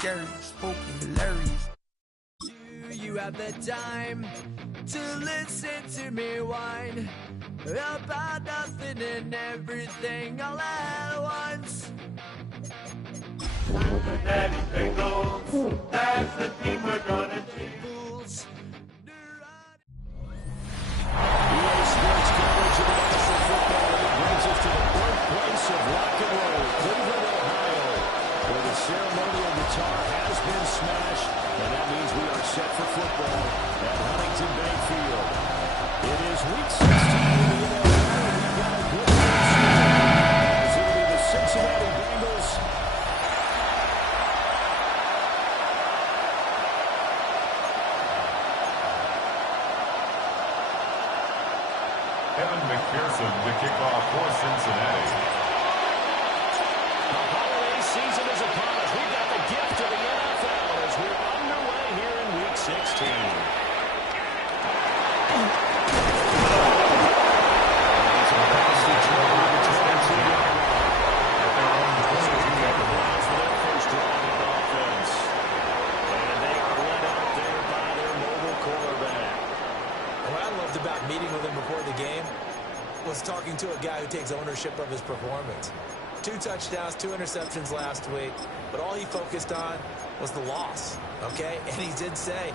scary, spooky, hilarious. Do you have the time to listen to me whine about nothing and everything all at once? Daddy Bengals, that's the team we're gonna choose. EA Sports coverage of the National Football League brings us to the birthplace of rock and roll, Cleveland, Ohio, where the ceremonial guitar has been smashed, and that means we are set for football at Huntington Bank Field. It is Week 16 in the NFL. We've got a good race here, as it will be the Cincinnati Bengals McPherson to kick off for Cincinnati. The holiday season is upon us. We've got the gift of the NFL as we're underway here in Week 16. About meeting with him before the game was talking to a guy who takes ownership of his performance. 2 touchdowns, 2 interceptions last week, but all he focused on was the loss, okay? And he did say,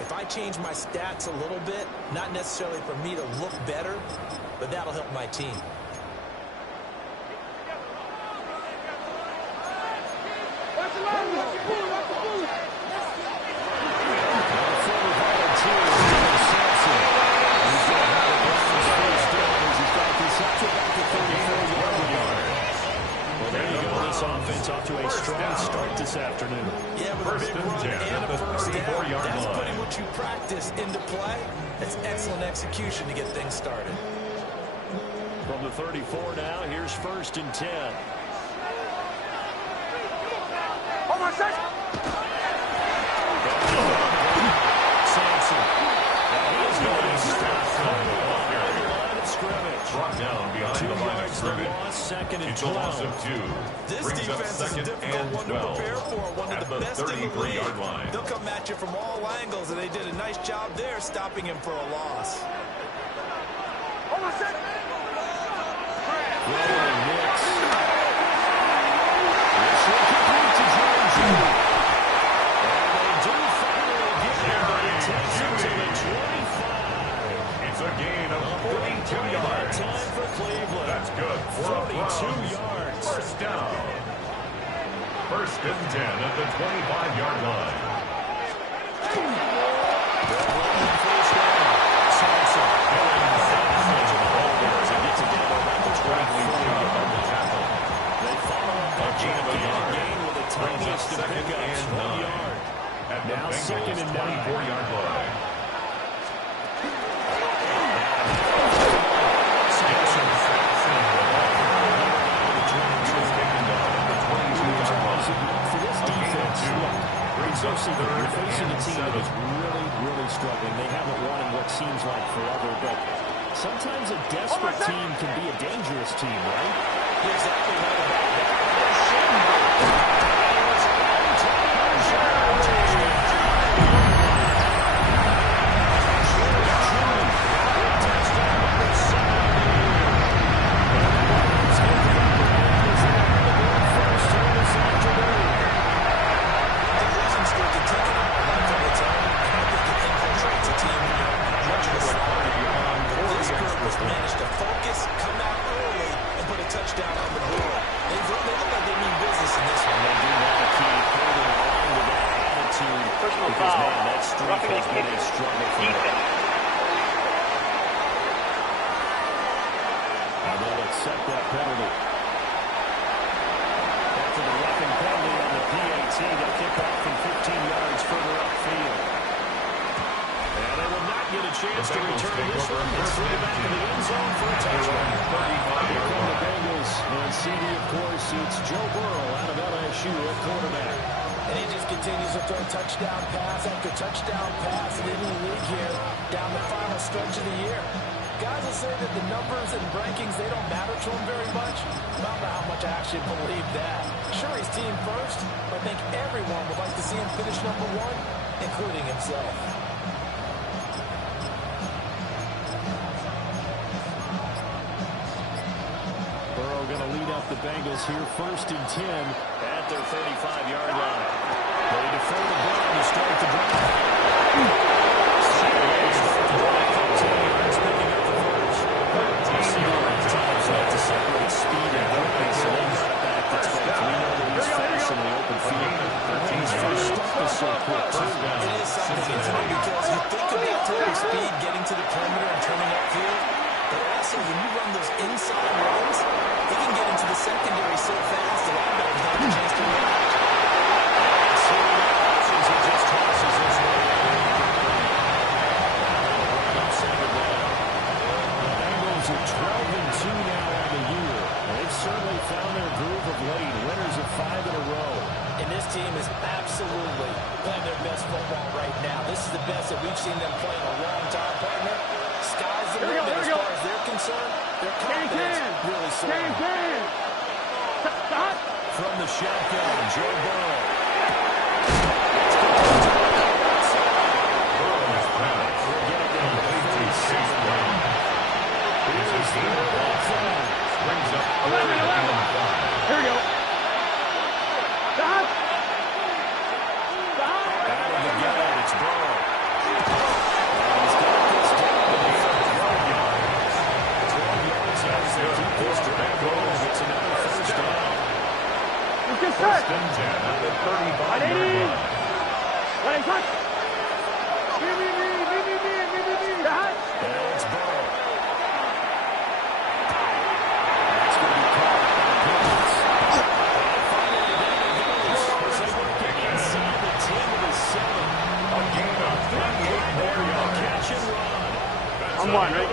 if I change my stats a little bit, not necessarily for me to look better, but that'll help my team. Offense off to a strong start this afternoon. Yeah, with a big run and a first down. That's putting what you practice into play. That's excellent execution to get things started. From the 34 now, here's 1st and 10. Sampson. He's going to stop Brought down behind the line of scrimmage. It's a loss of 2. This Brings up defense is a 2nd difficult and one to 12. prepare for. One of the best in the league. 33-yard line. They'll come at you from all angles, and they did a nice job there stopping him for a loss. It's a gain of 42 yards. Time for Cleveland. That's good for a 42 yards. First down. 1st and 10 at the 25-yard line. They follow up that gain with a tiniest of pickups, 1 yard. At the Now 2nd and 24-yard line. For this defense, you're facing a team that is really, really struggling. They haven't won in what seems like forever, but sometimes a desperate team can be a dangerous team, right? You're exactly right about that. Managed to focus, come out early, and put a touchdown on the board. They look like they mean business in this one. They do have to keep holding on to that attitude. Personal because, foul. man, that streak has been a struggle for them. And they'll accept that penalty. After the roughing penalty on the PAT, they'll kick off from 15 yards further upfield. And they will not get a chance to return this one. It's thrown back in the end zone for a touchdown. Here come the Bengals. And CD, of course, it's Joe Burrow out of LSU at quarterback. And he just continues to throw touchdown pass after touchdown pass into the league here down the final stretch of the year. Guys will say that the numbers and rankings, they don't matter to him very much. I don't know how much I actually believe that. Sure, he's team first, but I think everyone would like to see him finish number one, including himself. Burrow going to lead up the Bengals here, 1st and 10 at their 35-yard line. They defer to Brown to start the drive. Separate speed and quickness, and then got it back to 12. We know that he's fast in the open field. His first step is so quick, too. It is something, because you think about total speed getting to the perimeter and turning upfield, but also when you run those inside runs, he can get into the secondary so fast, the linebackers don't have a chance to react. He just tosses his way in. The Bengals are 12-2 now on the year. They've certainly found their groove of late. Winners of 5 in a row. And this team is absolutely playing their best football right now. This is the best that we've seen them play in a long time, partner. Sky's the limit as far as they're concerned. Their confidence really soaring. From the shotgun, Joe Burrow. Brings up 11. Here we go. Stop. Out of the gun, it's Burrow. He's got this down to the 12 yards. 12 yards as the deepest drive goes. It's another first down. Let's get set. First and 10 at the 35-yard line. Let him touch. Me. And it's Burrow. I'm one, right?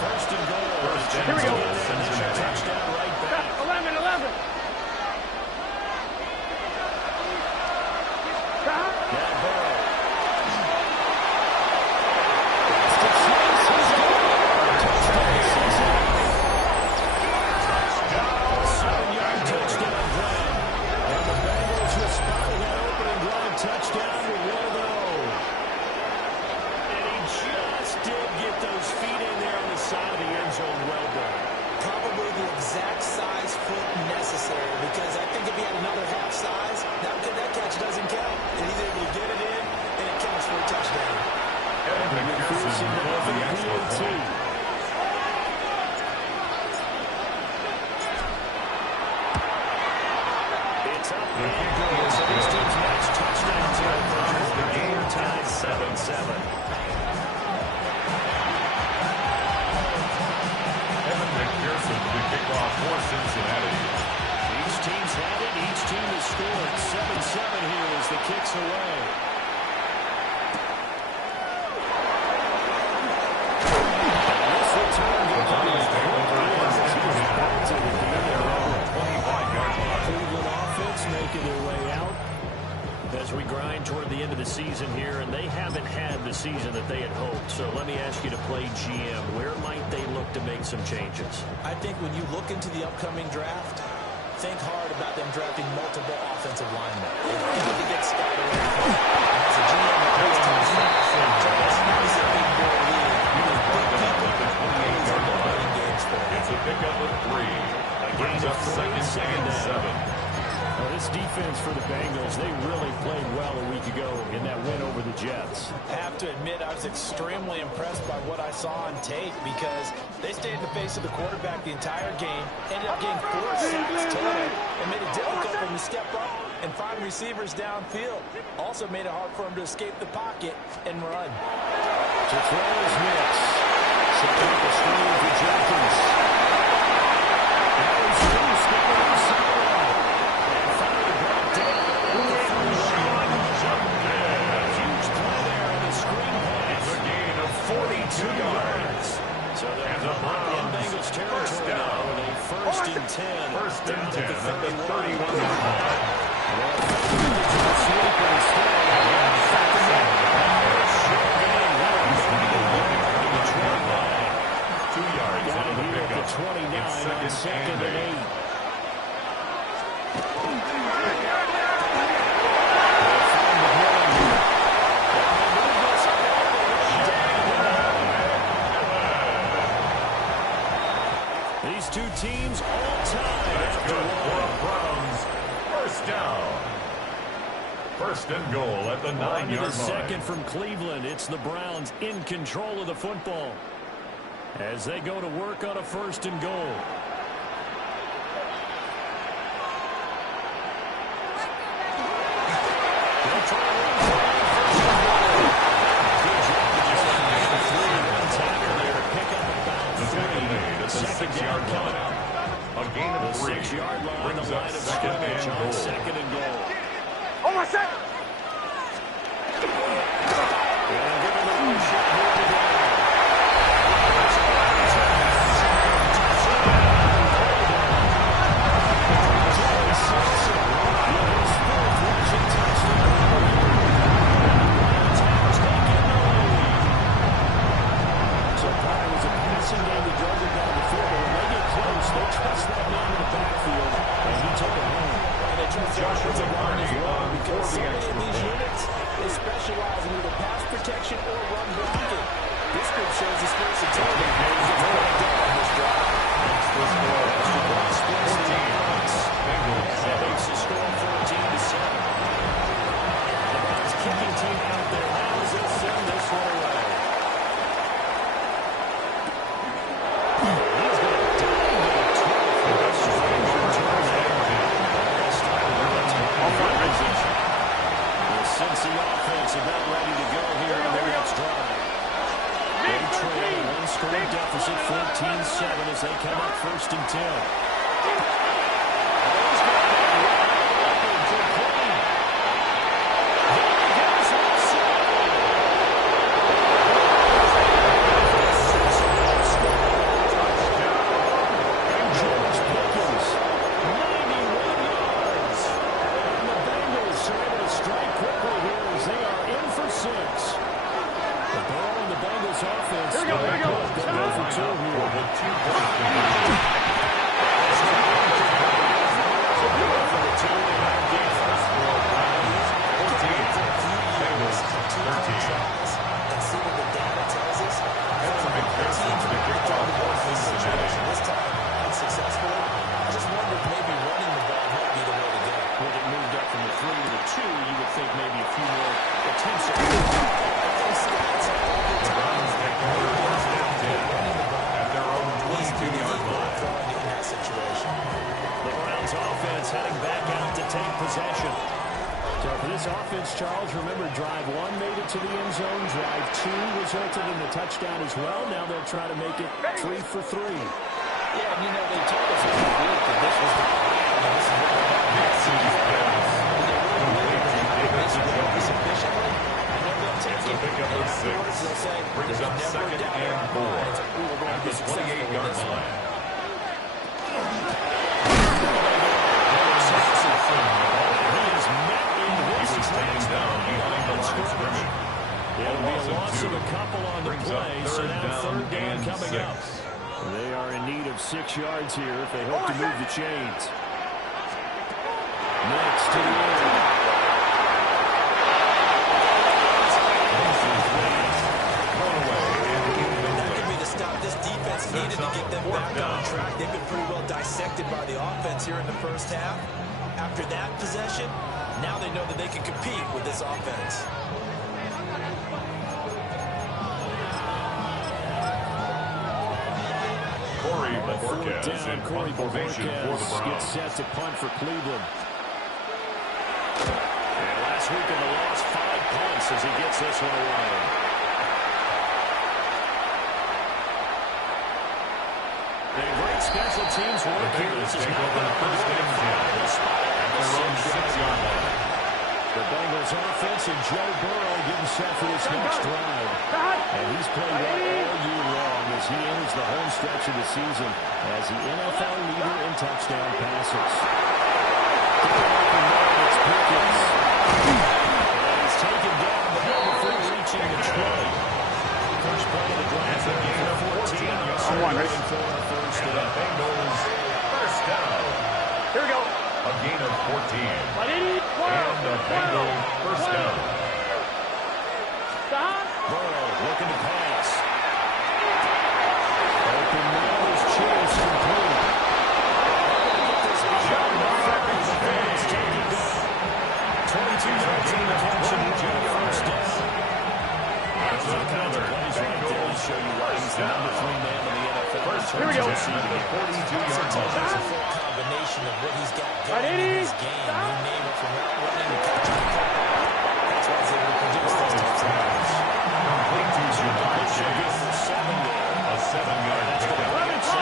First and goal. Here we go. Touchdown right back. 11. Now Burrow. Seven-yard touchdown drive. And the Bengals respond to that opening drive touchdown to Willow. And he just did get those feet in there on the side of the end zone. Well done. Probably the exact size foot necessary, because I think if he had another half size, that catch doesn't count. And he's able to get it in, and it counts for a touchdown. McPherson with the extra point. It's up. So these teams match touchdowns here. The game tied 7-7. McPherson with the kickoff for Cincinnati. Each team's had it. Each team has scored. 7-7 here as the kick's away. And this return goes on. Cleveland offense making their way out as we grind toward the end of the season here, and they haven't had the season that they had hoped. So let me ask you to play GM. Where might they look to make some changes? I think when you look into the upcoming draft, think hard about them drafting multiple offensive linemen. They need to get Scott away. As a GM, this is a big boy league. It's a pickup of 3. Brings up second and 7. Well, this defense for the Bengals, they really played well a week ago in that win over the Jets. I have to admit, I was extremely impressed by what I saw on tape, because they stayed in the face of the quarterback the entire game, ended up getting 4 sacks total, and made it difficult for him to step up and find receivers downfield. Also made it hard for him to escape the pocket and run. To throw his mix. Setting up a screen for Jenkins. Now he's loose, going outside. And finally brought down at the 3-line. Huge play there on the screen pass. It's a gain of 42 yards. So they're in Bengals territory now with a 1st and 10. First and 10 at the 31 Well, yard line. First down. First and goal at the 9-yard line. Second from Cleveland. It's the Browns in control of the football as they go to work on a first and goal. Second down coming out. A gain of 3. 6-yard line, Brings the up line of second and scrimmage goal. on second and goal. Oh, my second. And give him a little shot here today. So part of it was a passing game that drove it down the field, but when they get close, they trust that man in the backfield, and he took it home. And they trust Joshua Joshua Barnes as well, because so many of these extra units, they specialize in either pass protection or run blocking. This group shows his versatility. He's a good idea on this drive. The score, 14. Bengals That makes the score 14-7. The Browns kicking team out there now as they send this one away. He's going to dominate 12 for this strange return there. The Cincy offense about ready to go here on their next drive. They trail a one-score deficit, 14-7 as they come up first and 10. Charles, remember, drive 1 made it to the end zone. Drive 2 resulted in the touchdown as well. Now they'll try to make it 3 for 3. Yeah, and you know, they told us last week that this was the plan. This is what sufficiently, and then they'll take it. And afterwards, they'll say, brings up second and goal at the 28-yard line. It'll be a loss of a couple on the play, so now third down coming up. They are in need of 6 yards here if they hope to move the chains. Next to the end. That could be the stop this defense needed to get them back on track. They've been pretty well dissected by the offense here in the first half. After that possession, now they know that they can compete with this offense. Fourth down, Corey Bojorquez gets set to punt for Cleveland. And last week in the last 5 punts as he gets this one away. And great special teams work here. This is not going to first and 5 spot at the 6-yard line. The Bengals offense and Joe Burrow getting set for this next drive. And he's played well all year long as he enters the home stretch of the season as the NFL leader in touchdown passes. It's Pickens. And he's taken down before reaching the 20. First play of the drive for 14 yards. For a first down. Bengals first down. Here we go. A gain of 14. And the Bengals first down. Burrow looking to pass. Open Miller's chase complete. John Barnes taking the number 3 man in the NFL. First, here we go. 42-yard line. It's a full combination of what he's got going in his game. You name it, from route running to catching the football. That's why he's able to produce those types of numbers. Complete to Ja'Marr Chase. A 7-yard pickup.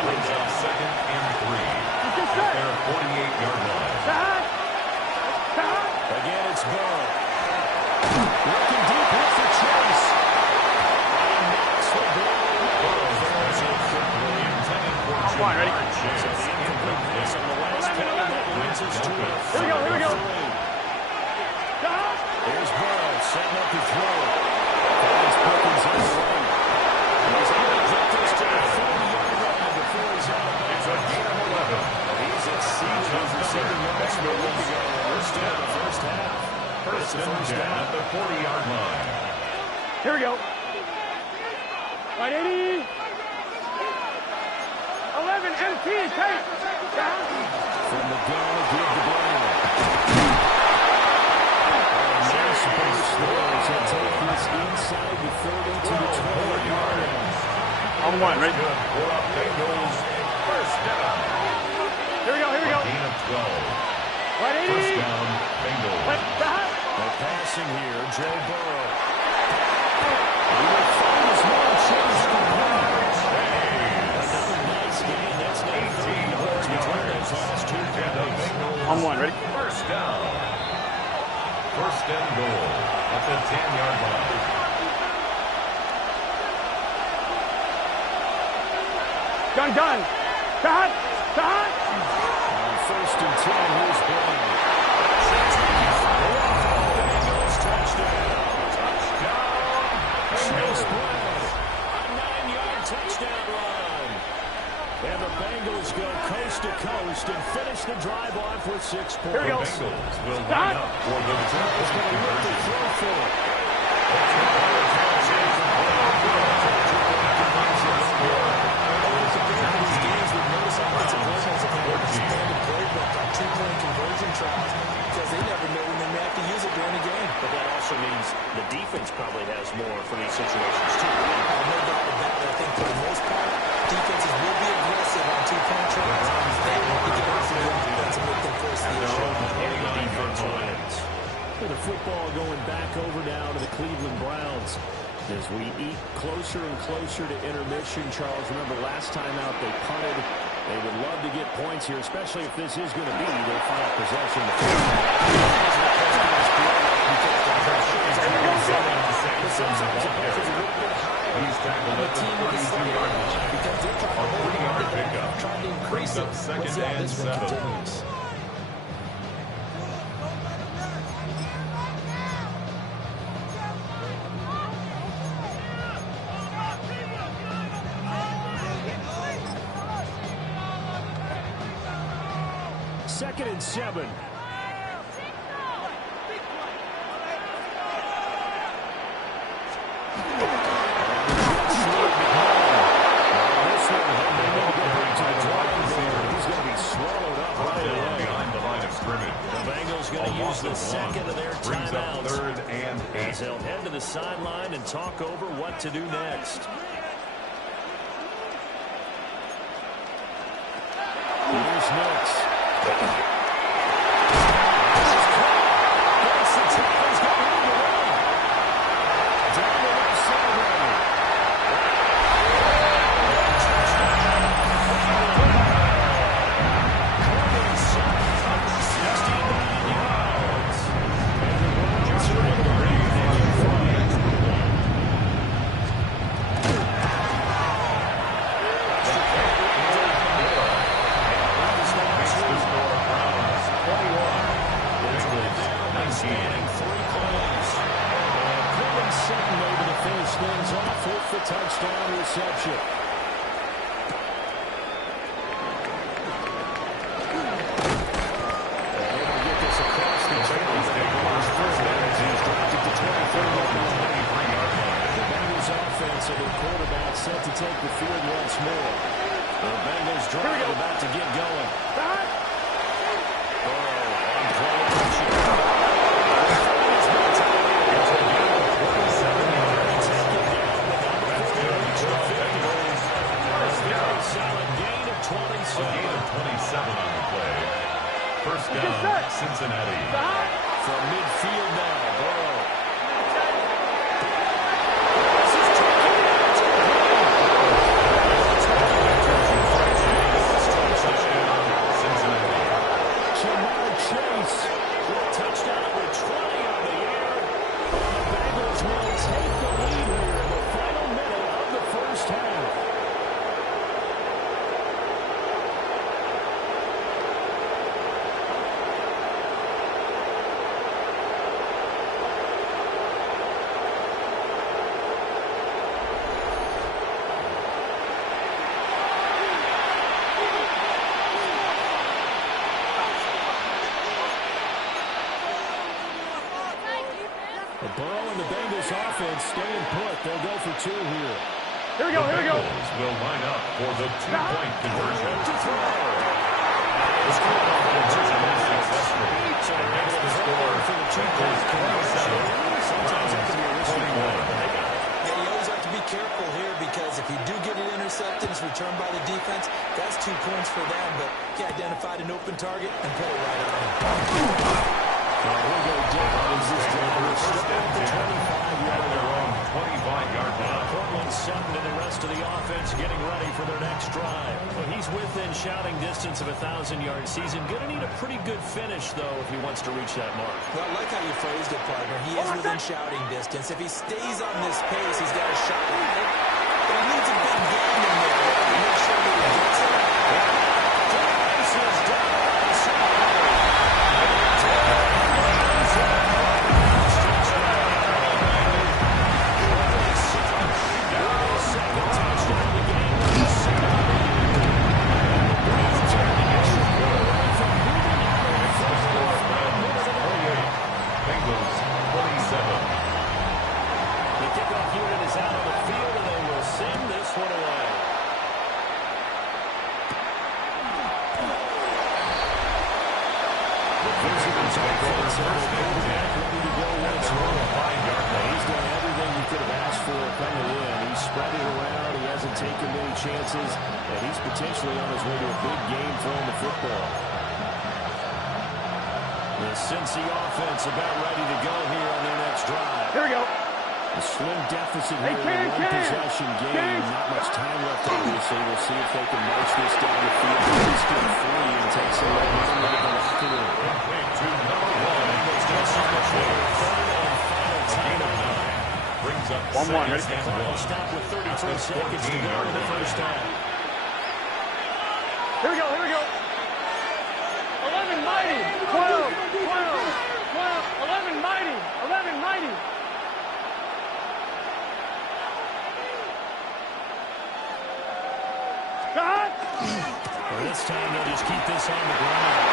Brings up 2nd and 3. At their 48-yard line. Again, it's Burrow. Looking deep with the Chase. And that's the Burrow's special quickly intended for Ja'Marr Chase. incompleteness on the last play that leads us to a Here we go. Here's Burrow setting up to throw. Finds Perkins on the run. He's able to get this to the 40-yard line before he's out. It's a gain of 11. He's exceeded his receiving yards from a week ago. We're still in the first half. First and 10 at the 40-yard line. Here we go. Right, 80. 11, MT, take. From the gun, give to Brown. Nice burst there as he'll take this inside the 30 to the 20-yard line. On one, right? Good for a Bengals first down. Here we go. Gain of 12. Right, 80. First down, Bengals. They're passing here, Joe Burrow. He will find his man Chase complete. Another nice gain. That's 18 yards between those last two plays. On one, ready? First down. First and goal at the 10-yard line. Gun. Stop. On first and 10, here's Brown. Chase Brown, a 9-yard touchdown run. And the Bengals go coast to coast and finish the drive off with 6 points. Here we go. Bengals will line up for the two-point conversion. Throw for it. Because they never know when they may have to use it during the game. But that also means the defense probably has more for these situations, too. No doubt about it. I think for the most part, defenses will be aggressive on 2-point tries. They want to get after the offense and make them force the issue. And the defense wins. The football going back over now to the Cleveland Browns. As we eat closer and closer to intermission, Charles, remember last time out they punted. They would love to get points here, especially if this is going to be their final possession. He's tackled at the 42-yard line. A 40-yard pickup. Brings up 2nd and 7. Second and 7. The second of their timeouts. 3rd and 8. As they'll head to the sideline and talk over what to do next. Here's Nix. Down the left sideline. Touchdown reception. Get this across the channels. He's dropped it to 23-yard line. The Bengals offensive and quarterback set to take the field once more. The Bengals drive about to get going. On play action. Cincinnati. From midfield now, Burrow. Chase with a touchdown with 20 on the air. The Bengals will take the lead here in the final minute of the first half. Burrow and the Bengals offense staying put. They'll go for two here. Here we go, here we go. Bengals will line up for the two-point conversion. To throw. The score of the conversion is successful. And makes the score For the two-point conversion. Sometimes that can be a risky play. Yeah, you always have to be careful here because if you do get it intercepted, it's returned by the defense, that's 2 points for them, but he identified an open target and put it right on him. He'll go down as this driver is still at the 25-yard their line. own 25-yard line. Portland Sutton and the rest of the offense getting ready for their next drive. Well, he's within shouting distance of a 1,000-yard season. Going to need a pretty good finish, though, if he wants to reach that mark. Well, I like how you phrased it, partner. He is within shouting distance. If he stays on this pace, he's got a shot at it. But he needs a big game in there to make sure that he gets it. This is down. Bengals 27. The kickoff unit is out on the field, and they will send this one away. The visitors are ready to go once more. He's done everything you could have asked for coming in. He's spread it around. He hasn't taken many chances, and he's potentially on his way to a big game throwing the football. The Cincy offense about ready to go here on their next drive. Here we go. A slim deficit here Hey, in a one-possession game. Not much time left, obviously. We'll see if they can march this down the field. Just get free and take some momentum out of the locker room. To number one. Bengals just on the field. Gain of 9. Brings up 1-1. Ready? second and one. Stop with 33 seconds to go in the first half. Here we go, here we go. 11 mighty. 12, 12, 12, 11 mighty. 11 mighty. God! Well, this time they'll just keep this on the ground.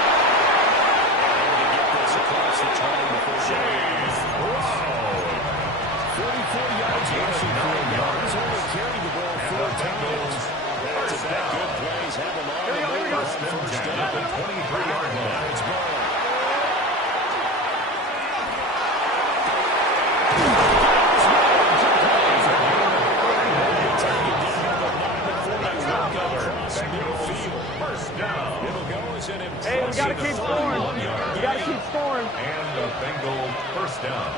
Able to get this across the 20 before James. 44 yards rushing for him. He's only carried the ball 4 times. Back-to-back good plays have him on the move on first down. At the 23-yard line. It's Burrow. First down. It'll go as an Hey, we got to keep scoring. We got to keep scoring. And the Bengals first down.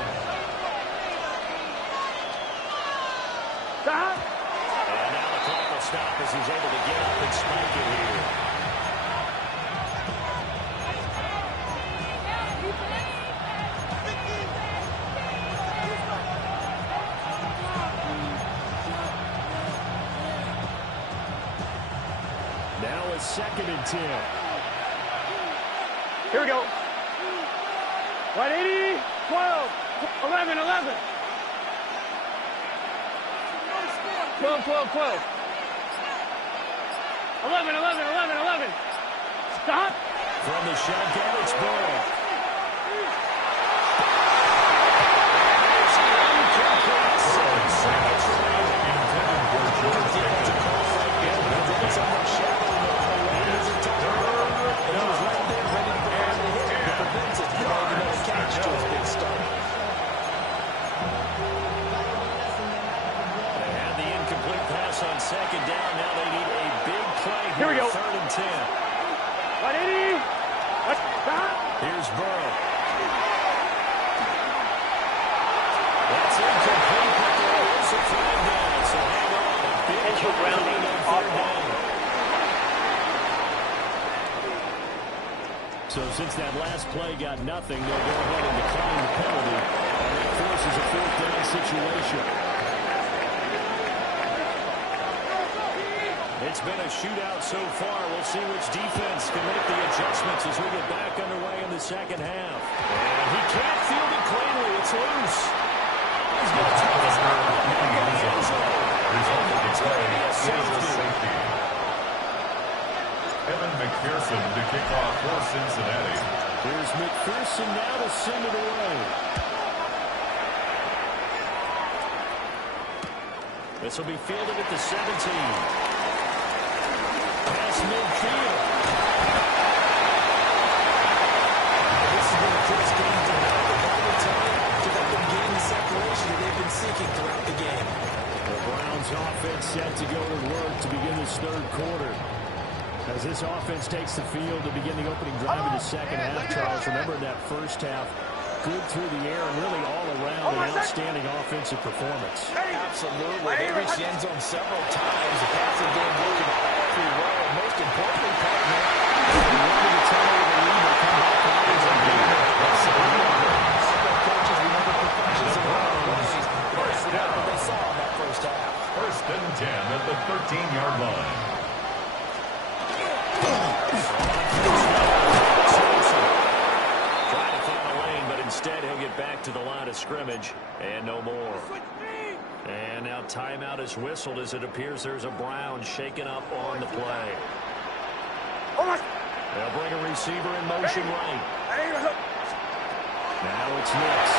Stop. And now the clock will stop as he's able to get up and spike it here. Now it's 2nd and 10. Here we go. Right 80, 12, 11, 11. 12, 12, 12. 11, 11, 11, 11. Stop. From the shotgun, it's Burrow. On 2nd down, now they need a big play here. Here we go. 3rd and 10. 180. Stop. Here's initial grounding off ball. So since that last play got nothing, they'll go ahead and decline the penalty. And that forces a fourth down situation. It's been a shootout so far. We'll see which defense can make the adjustments as we get back underway in the second half. And he can't field it cleanly. It's loose. He's going to take this out. Safety. Evan McPherson to kick off for Cincinnati. Here's McPherson now to send it away. This will be fielded at the 17. Pass midfield. This has been a close game tonight. The ball return to let them gain the separation that they've been seeking throughout the game. The Browns offense set to go to work to begin this third quarter. As this offense takes the field to begin the opening drive of the second half, Charles, remember that first half, good through the air and really all around an outstanding offensive performance. Absolutely. They reached the end zone several times. The passing game moved every way. And most importantly, partner, they wanted to tell you the lead will come back to the coaches remember perfections of running ways. First down. They saw in that first half. First and 10 at the 13-yard line. Trying to find a lane, but instead he'll get back to the line of scrimmage and no more. And now timeout is whistled as it appears there's a Brown shaken up on the play. They'll bring a receiver in motion right. Now it's Nix.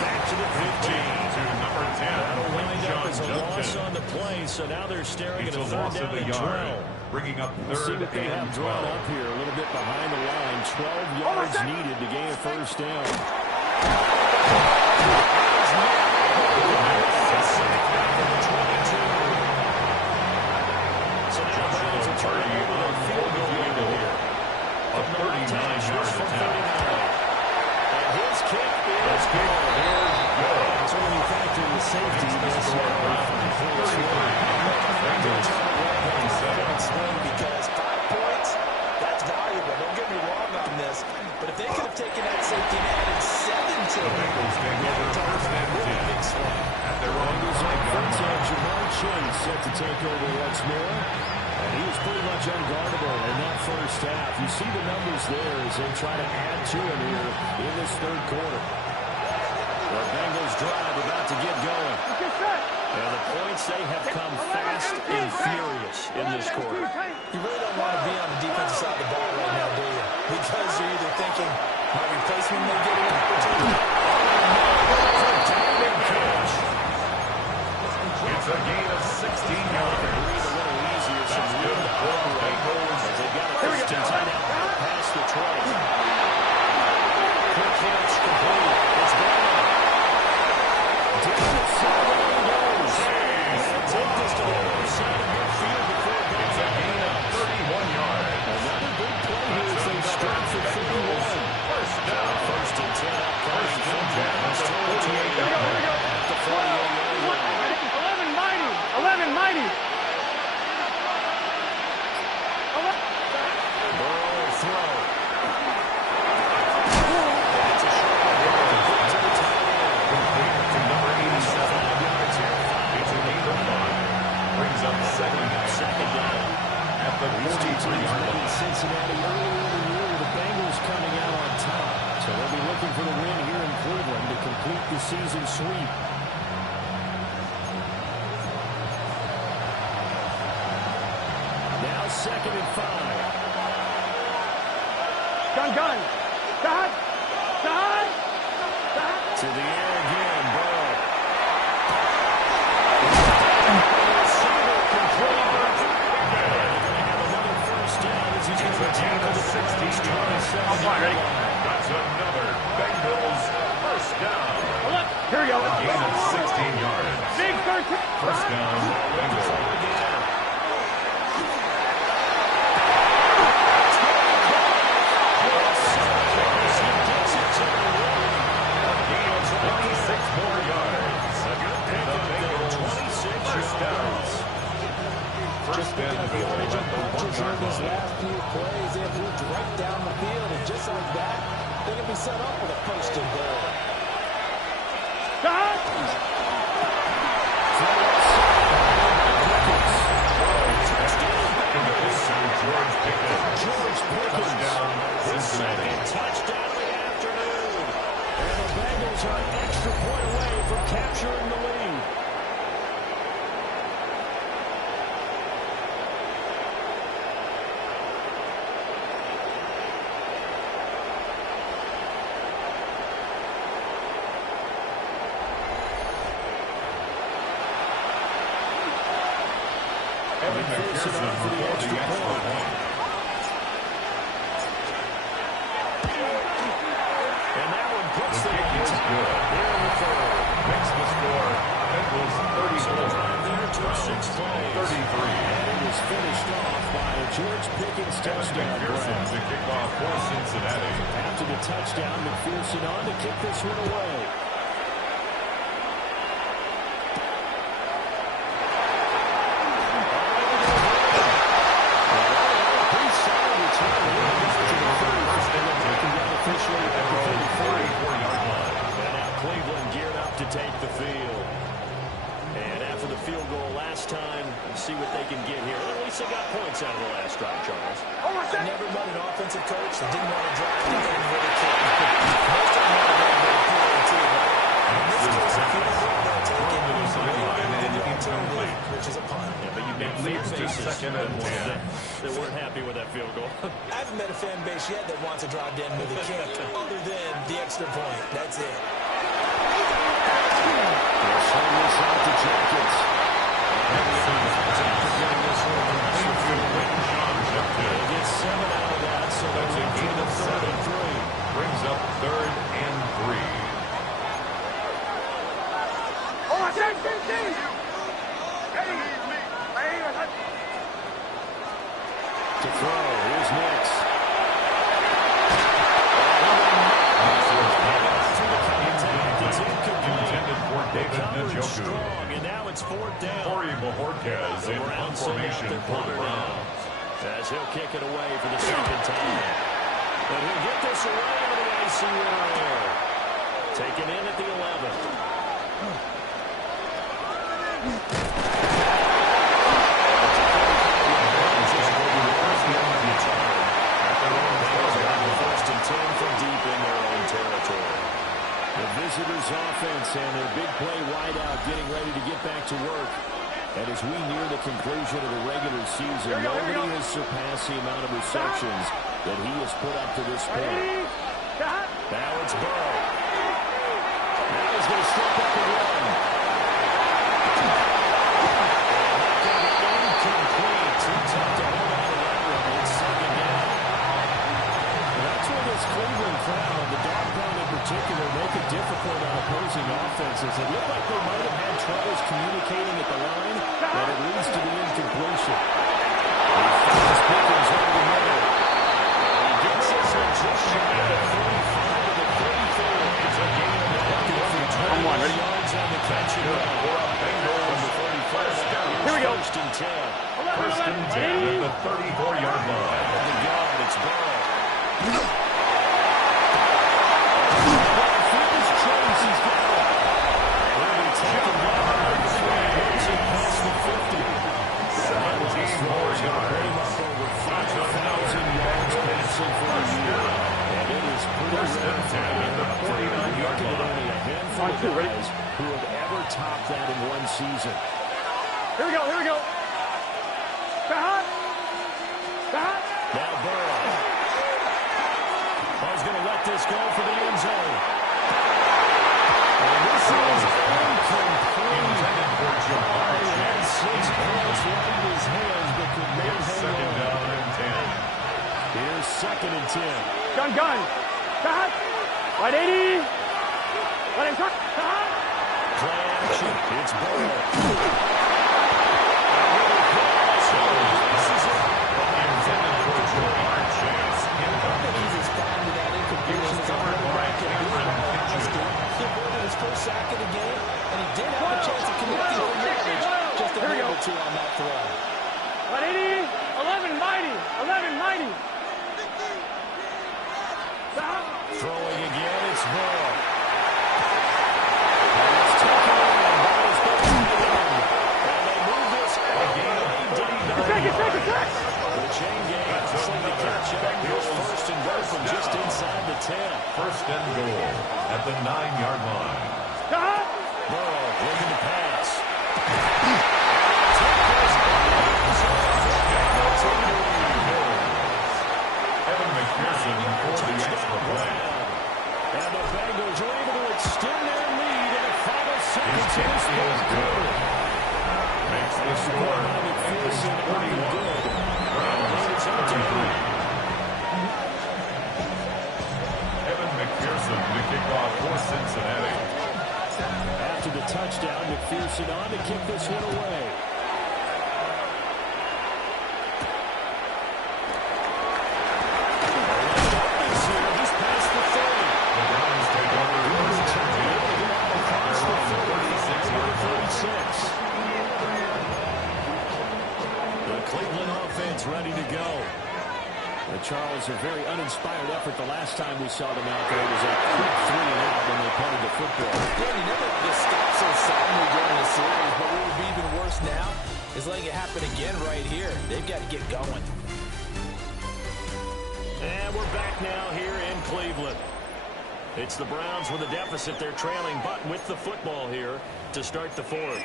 Back to the 15. To number 10. That'll wind up as a loss on the play, so now they're staring at a third down and 12. Bringing up We'll see third what they have and drawn 12. up here, a little bit behind the line. 12 yards needed to gain a first down. So now the Browns will turn it over their field goal unit here. A 39-yard attempt. And his kick is good. So when you factor in the safety, this is because 5 points, that's valuable. Don't get me wrong on this. But if they could have taken that safety and added 17, The Bengals take over first and 10. At their own Front end, Jamar Chase set to take over once more. And he was pretty much unguardable in that first half. You see the numbers there as they try to add to him here in this third quarter. The Bengals drive about to get going. And the points, they have come fast and furious in this quarter. you really don't want to be on the defensive side of the ball right now, do you? Because you're either thinking, my replacement may get an opportunity. It's a gain of 16 yards. Breathe a little easier, some room to operate as they got a first and 10 out past the 12. Quick catch complete. It's down. Down the sideline goes. And take this to the other side of midfield before it It's a gain of 31 yards. Another big play here as they start for 51. First down. First and 10 up coming First from and 10 at the 48-yard line. at the 48-yard line. 11 mighty. Burrow throw. That's a short one. To the tight end. Complete to number 87. It's a gain of 5. Brings up second down. At the 43-yard line. Cincinnati earlier in the year with the Bengals coming out on top. So they'll be looking for the win here in Cleveland to complete the season sweep. Now 2nd and 5. Gun. Side. To the air again, Burrow. Receiver complete. Another first down as he's going to tackle the 27. That's another Bengals first down. Here we go. Gain of 16 yards. Big 13. First down, Bengals. sure these last few plays, they have moved right down the field, and just like that, they can be set up with a first and goal. George Pickens down. Second touchdown of the afternoon. And the Bengals are an extra point away from capturing the lead. Evan McPherson for the extra point. And that one puts The kick is good. here in the third. Makes the score. Bengals 34. There to 6 plays. 33. And it was finished off by a George Pickens Evan touchdown. McPherson to kick off for Cincinnati. After the touchdown, McPherson on to kick this one away. Cleveland geared up to take the field. And after the field goal last time, we'll see what they can get here. At least they got points out of the last drive, Charles. I never met an offensive coach that didn't want to drive to the end with a kick. Most of them want to go to the field, too, right? In this case, if you don't want to take it, you can go incomplete, which is a punt. Yeah, but you've got fan Leads to bases second and 10. that weren't happy with that field goal. I haven't met a fan base yet that wants to drive to the end with a kick, other than the extra point. That's it. Send this out to Jenkins. After getting this one from Mayfield, Leighton Johns up to. They get 7 out of that, so That's a gain of 7. 3. Brings up 3rd and 3. To throw. Here's Nix. Intended for David Njoku. Strong, and now it's 4th down. Corey Mahorquez in punt formation for the Browns. As he'll kick it away for the second time. And he'll get this away on the ICR air. Taken in at the 11th. First and 10 from deep in their own territory. The visitors' offense and their big play wideout getting ready to get back to work. And as we near the conclusion of the regular season, nobody has surpassed the amount of receptions that he has put up to this point. Now it's Burrow. Now he's going to step up and run. Incomplete. Too tough to hold on to that one. It's 2nd down. That's where this Cleveland crowd, the dog pound in particular, make it difficult on opposing offenses. It looked like they might have had troubles communicating at the line, and it leads to the incompletion. He finds Pickens over the middle. He gets this one just shy of the 35 to the 34. It's a gain of 20 yards on the catch and run. From the 31st down. Here we go. 1st and 10. 1st and 10 at the 34-yard line. On the gun, it's Burrow. Who have ever topped that in one season. Here we go, here we go. Back. Now Burrow. He's going to let this go for the end zone. And this is incomplete. Intended for Jamar Chase. Close right in his hands, but could not It's hang 2nd on. down and 10. Here's 2nd and 10. Gun. Back. Right 80. Let him tuck. Play action. It's Burrow. Intended for Jamar Chase. He responded to that incompletion. Covered by Cameron Kitchen. He avoided his first sack of the game, and he did have a chance of connecting for yardage. Just a minute or two on that throw. Right 80. 11 mighty. 10. First and goal at the 9-yard line. Burrow looking to pass. Evan McPherson for the extra point. And the Bengals are able to extend their lead in the final His seconds. kick is good. Makes the score Bengals 41. Browns 33. Evan McPherson to kick off for Cincinnati. After the touchdown, McPherson on to kick this one away. Just past the 30. The Browns take over first and 10. Across the 36. 36. The Cleveland offense ready to go. Charles, a very uninspired effort the last time we saw them out there. It was a quick 3-and-out when they punted the football. Yeah, you never get stopped so soundly during the series, but what would be even worse now is letting it happen again right here. They've got to get going. And we're back now here in Cleveland. It's the Browns with a deficit. They're trailing, but with the football here to start the fourth.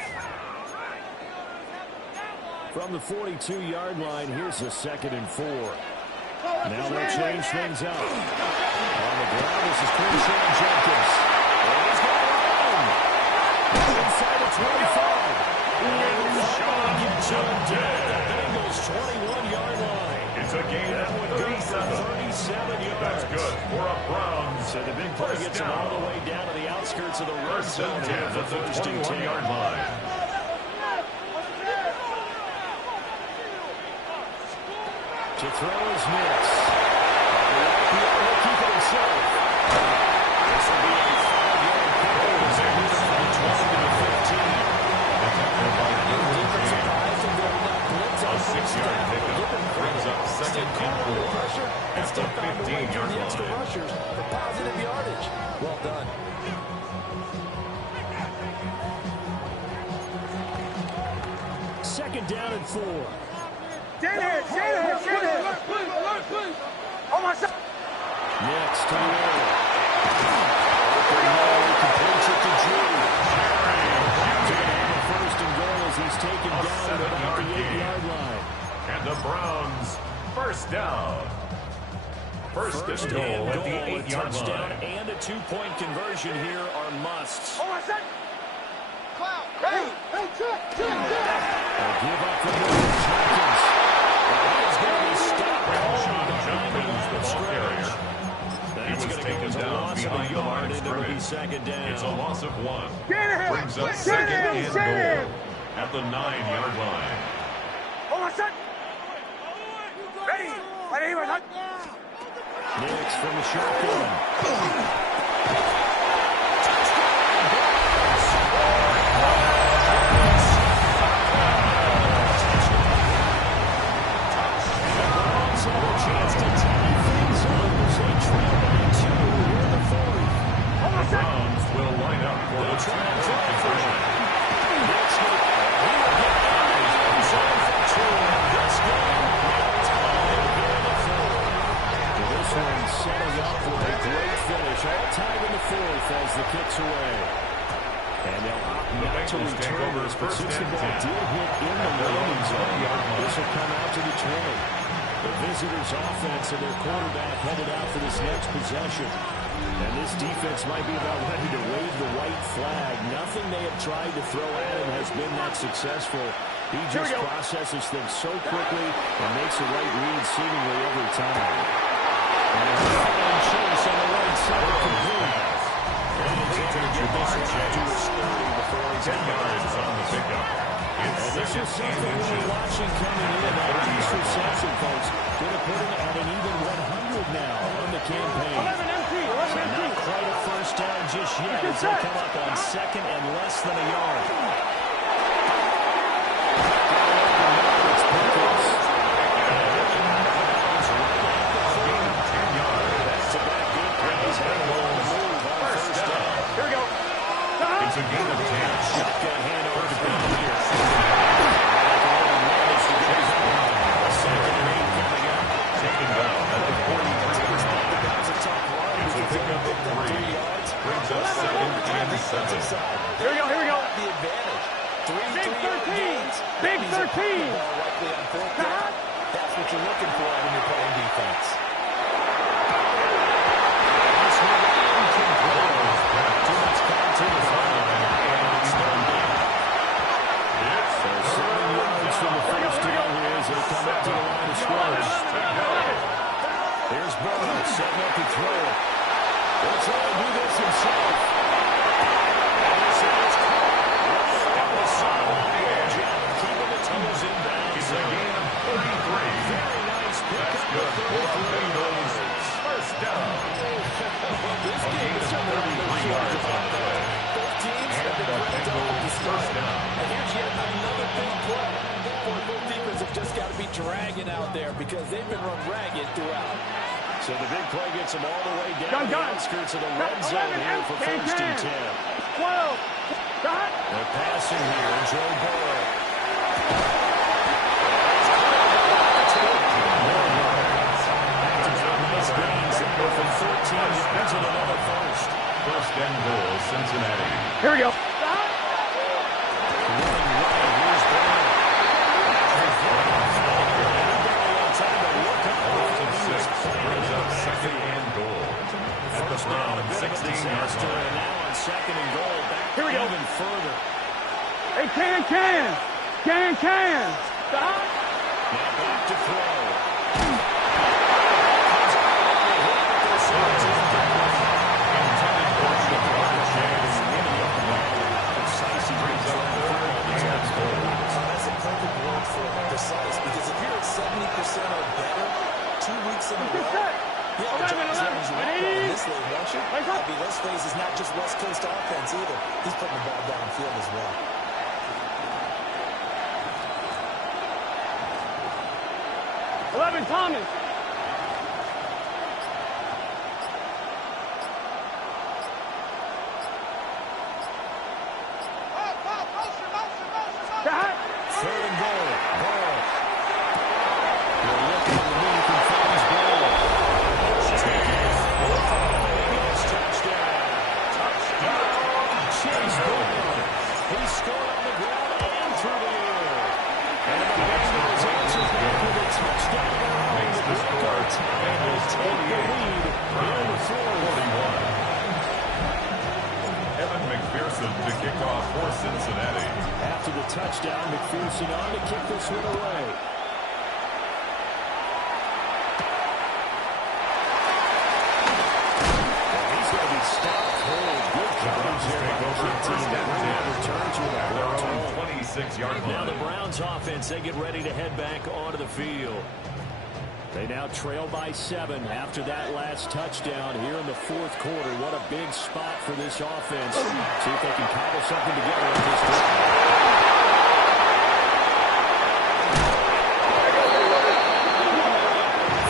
From the 42-yard line, here's the 2nd and 4. Now they'll change things up. On the ground, this is Quinshon Jenkins. And he's got a run. Inside the 25. And Sean gets him dead. The Bengals' 21-yard line. It's a gain of 37 yards. That's good for a Browns. So the big play gets him all the way down to the outskirts of the red First zone and here 10 for at the first and 10. 21-yard line. To throw his miss. He'll keep it himself. This will be a 5-yard penalty. From the 20 to the 15. A 6-yard pickup brings up 2nd and 4 at the 15-yard The extra line. rushers for positive yardage. Well done. Second down and 4. Alert, please. Oh, my son. Next to the air. Completes it to Drew. First and goal as he's taken down at about the 8-yard line. And the Browns first down. First and goal at the 8-yard touchdown line. and a 2-point conversion here are musts. Oh, my son. Hey, check. A give up from Jenkins. That is going to be stopped. Sean Jenkins, the ball carrier. He was taken down behind the line of scrimmage. Second down. It's a loss of 1. Get Brings up 2nd and goal at the 9-yard line. Oh, my son. Ready, my son. Next from the shotgun. Chance to tie things up as they trail by 2 here in the fourth. The Browns will line up for the 2-point conversion. Next week, he will get eyes on for 2 in this game. Tied here in the fourth. This one setting up for a great finish. All tied in the fourth as the kick's away. And they'll opt not to return this, but since the ball did hit in the landing zone, this will come out to the 20. The visitors' offense and their quarterback headed out for this next possession. And this defense might be about ready to wave the white flag. Nothing they have tried to throw at him has been that successful. He just processes things so quickly and makes the right read seemingly every time. And a fine chase on the right side complete. And he's able to get this one to his 30 before he's 10 yards on the pickup. It's this is something we were watching coming in. These reception folks going to put him at an even 100 now on the campaign. 11 MT. So not quite a first down just yet as they come up on 2nd and less than a yard. It's Pickens. 10 yards. That's a bad good play. He's had a long move on first down. Here we go. It's a gain of 10. Shotgun handover to Brown here. Taken down at the 43. That's a tough run. side. Here we go, here we go. The advantage. Big 13. Gains. Big 13. Likely on fourth down. That's what you're looking for when you're playing defense. Here's Burrow setting up to throw it. He'll try to do this himself. And this is that was keeping the toes in bounds. It's a gain of 33. Very nice pick. That's good. Pull up Bengals. First down. This A game gain is of 33 yards on the play. Both teams have been ranked up at this First line. down. And here's yet another big play. Boy, both defenses have just got to be dragging out there because they've been run ragged throughout. So the big play gets them all the way down the outskirts of the red zone here for first and 10. 12. Dot. They're passing here. Joe Burrow. Nice gains. They go from 14 yards to another first. First and goal, Cincinnati. Here we go. Brings up second and goal. At the Brown, 16-yard line. And now on second and goal, back Here we go. even further. Hey, can. Stop. Now back to throw. Intended course of Robert Chance in the open. Precise brings up third and goal. That's a perfect word for it, precise, because if you're at 70% or better 2 weeks in a row, yeah, the job is on this league, won't you? I mean, let's face it, it's not just West Coast offense either. He's putting the ball downfield as well. Thomas. Third and goal. Burrow. They're looking underneath and finds goal. Touchdown. Chase Brown. He scored on the ground and through the air. And the Bengals answer back with a touchdown. Makes the score. Bengals 28. Browns 41. Evan McPherson to kick off for Cincinnati. After the touchdown, McPherson on to kick this one away. And he's going to be stopped cold. Good coverage there. Take over first and 10. Return to At their the own 26-yard Now line. the Browns offense, they get ready to head back onto the field. They now trail by 7 after that last touchdown here in the fourth quarter. What a big spot for this offense. See if they can cobble something together on this drive.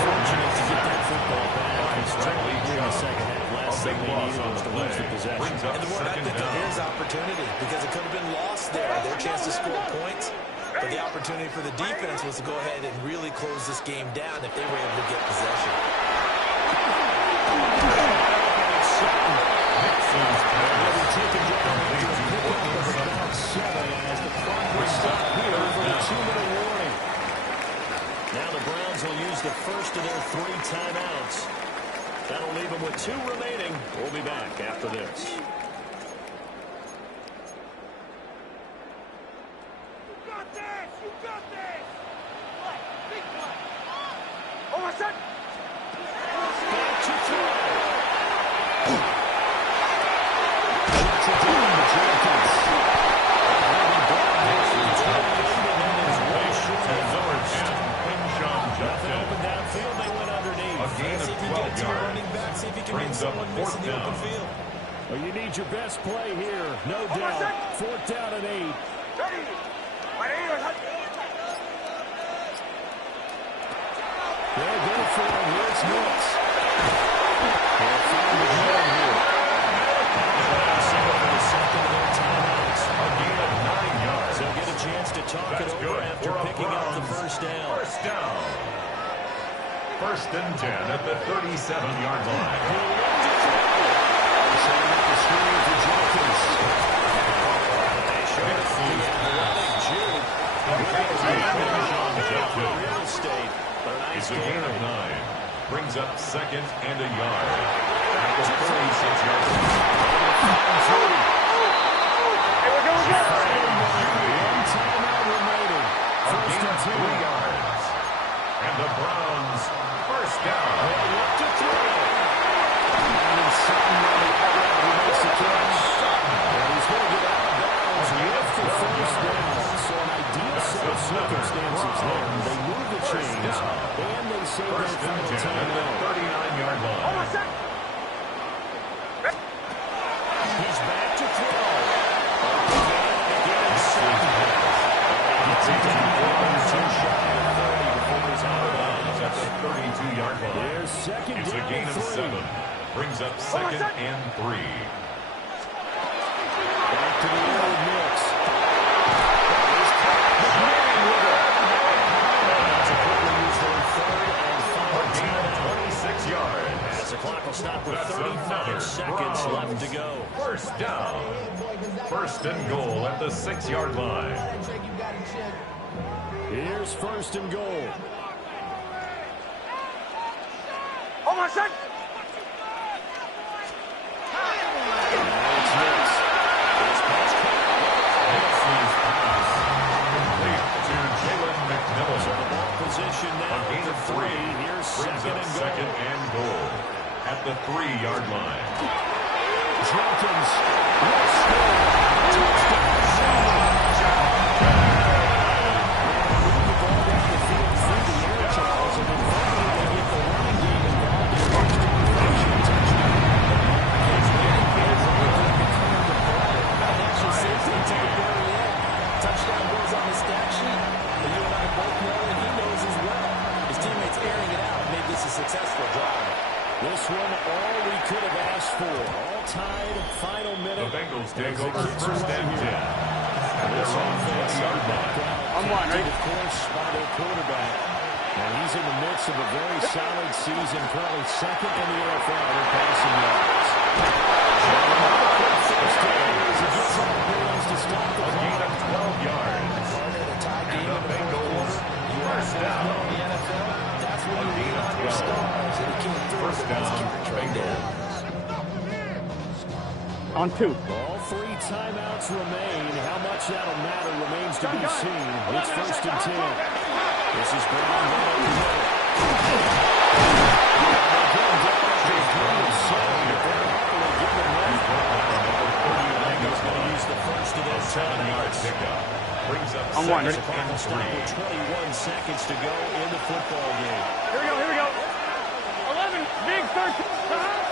Fortunate to get that football back. It's directly here in the second half. Last thing they needed was to lose the possession. And the word I think of here is opportunity, because it could have been lost there, their chance to score points. But the opportunity for the defense was to go ahead and really close this game down if they were able to get possession. Nixon's pass. Taken down Leads after a to pickup of about 7 as the clock was stopped here for the 2-minute warning. Now the Browns will use the first of their 3 timeouts. That'll leave them with 2 remaining. We'll be back after this. Brings up fourth down. Well, you need your best play here, no doubt. 4th down and 8. They'll go for it. Here's Nix. They'll find the man here. For the second of their timeouts. A gain of 9 yards. They'll get a chance to talk That's it over good after for a picking up the Browns. first down. First down. First and 10 at the 37-yard line. Setting up the screen for Jenkins. Real estate, but a nice It's a gain of 9. Brings up second and a yard. At the 36-yard line. Hey, we're going good. One timeout remaining. A gain of 3 yards. And the Browns first down. Look to throw. And Sutton on the outright who makes the catch. And he's going to get out of bounds with the first down. So an ideal set of circumstances there. They move the chains, and they save First that and final 10 at the timeout. 39-yard line. He's back to throw. At the 32-yard line. There's second It's a down gain and of 3. 7. Brings up second and 3. Back to the air with Nix. Gain of 26 yards. As the clock will stop with That's 35 another seconds Browns left to go. First down. First and goal at the 6-yard line. Here's first and goal. Hold on, son. It's Nix. Nixon's pass. Complete to Jalen McMillan. Position now. A gain of 3. Here's Brings up second and goal at the 3-yard line. Jenkins will score. Touchdown. Move the ball down the field through the air, Charles, and then finally they get the running game involved in the first down conversion. Touchdown. Touchdown goes on the stat sheet, but you and I both know that he knows as well. His teammates airing it out made this a successful drive. This one, all we could have asked for. All tied, final minute. The Bengals take over Kids first are and right 10. here. And they're on the 20-yard line. I'm one, right? Of course, by their quarterback. And he's in the midst of a very solid season, currently second in the NFL in passing yards. To stop the A gain of 12 yards. And the Bengals first down. The NFL, that's when A you gain lean of on your 12. stars, and you can't throw First it. down, Bengals. On 2. All 3 timeouts remain. How much that'll matter remains to be seen. It's first and 10. This is Brown. A 7-yard pickup. Brings up I'm one, second ready? and 3. Stop with 21 seconds to go in the football game. Here we go, here we go. 11, big 13. Burrow.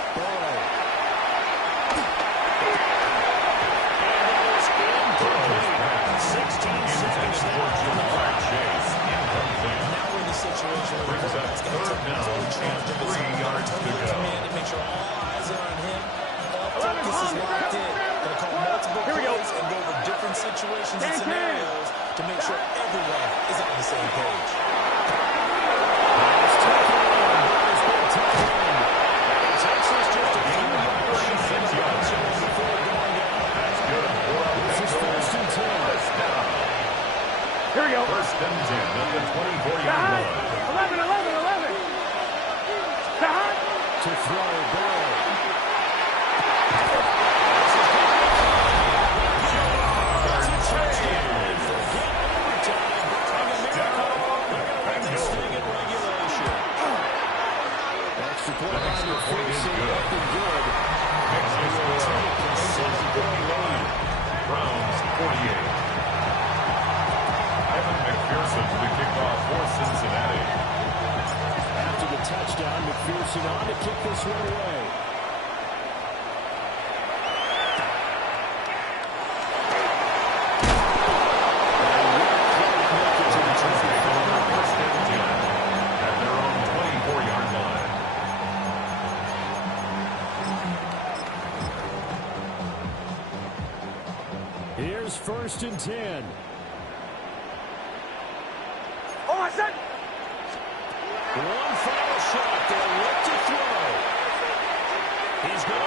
16 seconds Chase. Incomplete. Now we're in the situation where Brings up third down and 3 yards to go. command to make sure all eyes are on him. All focus is locked in. Gonna call multiple Here we go. plays and go over different situations and scenarios to make sure everyone is on the same page. Texas just a few yards 36 yards. before going down. That's good. This is first and 10. First down. Here we go. First and 10 at the 24-yard line. 11, 11, 11. Shot. To throw, Burrow. Extra point line to fix it up and good. Browns 48. Evan McPherson to kick off for Cincinnati. After the touchdown, McPherson on to kick this one away. First and 10 at their own 24-yard line. Here's first and 10. Oh, my son. One final shot. They'll look to throw. He's going to